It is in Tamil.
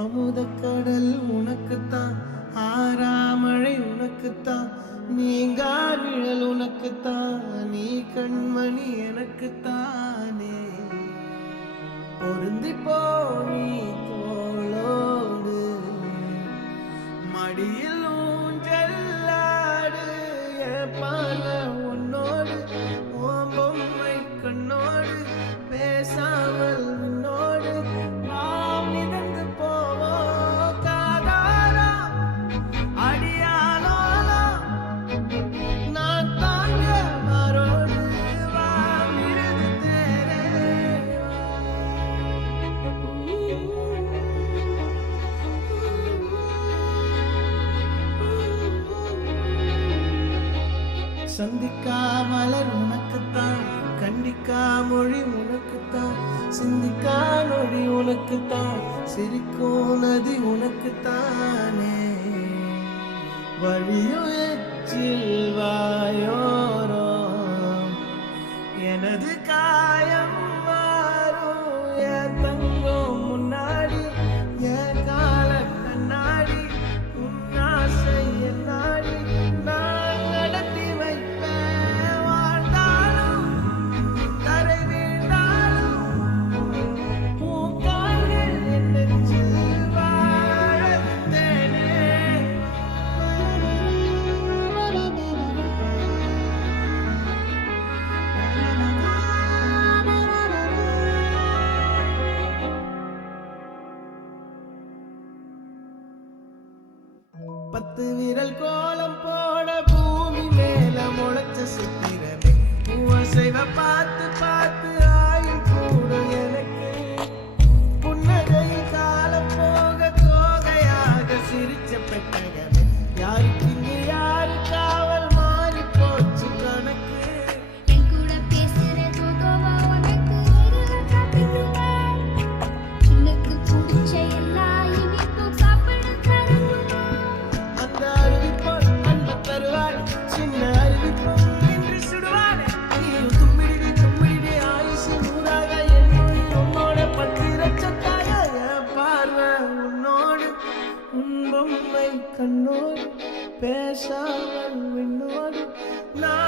அமுதக்கடல் உனக்குத்தான், ஆறாமழை உனக்குத்தான், நீங்கா நிழல் உனக்குத்தான், நீ கண்மணி எனக்குத்தானே. பொருந்தி போ நீ தோளோடு, மடியில் ஊஞ்சல்லாடு, பால உன்னோடு, ஓம் பொம்மை கண்ணோடு, பேசாமல் உன்னோடு நாம் மிதந்து போவோம் காதாரா அடியாலோலா. நான் தாங்க மாறோடு வா மிருது தேரே. சந்திக்கா மலர் உனக்குத்தான், கண்டிக்கா மொழி உனக்குத்தான், சிந்திக்கா நொழி உனக்குத்தான், சிரிக்கும் நதி உனக்குத்தானே. வழியும் எச்சில் வாயோரோ எனது காயம் மாறும், என் தங்கம் முன்னாடி, என் கால கண்ணாடி, உன் ஆசை என் நாடி, நான் நடத்தி வைப்பேன். வாழ்ந்தாலும் தரை வீழ்ந்தாலும் உன் கால்கள் என் நெஞ்சில் வாழத்தேனே. பத்து விரல் கோலம் போட பூமி மேல முளைச்ச சித்திரமே, உவசைவ பார்த்து பார்த்து ஆயுள் கூட எனக்கு. புன்னகை காலம் போக தோகையாக சிரிச்ச பெட்டகமே, யாருக்கு இங்கு யாரு காவல் மாறி போச்சு கணக்கு. என் கூட பேசுற தோதோவா உனக்கு ஒரு காப்பிக்குமா, உனக்கு பிடிச்ச எல்லா இனிப்பும் சாப்பிட தரணுமா. அந்த அருவிப்போல் அன்பு தருவாள், சின்ன அருவிப்போல் நின்று சுடுவாளே. நீயும் தும்மிடிடி தும்மிடிடி ஆயுசு நூறாக, என்னோடு உன்னோட பத்திரச்சத்தாக, என் பார்வை உன்னோடு, உன் பொம்மை கண்ணோடு, பேசாமல் விண்ணோடு நான்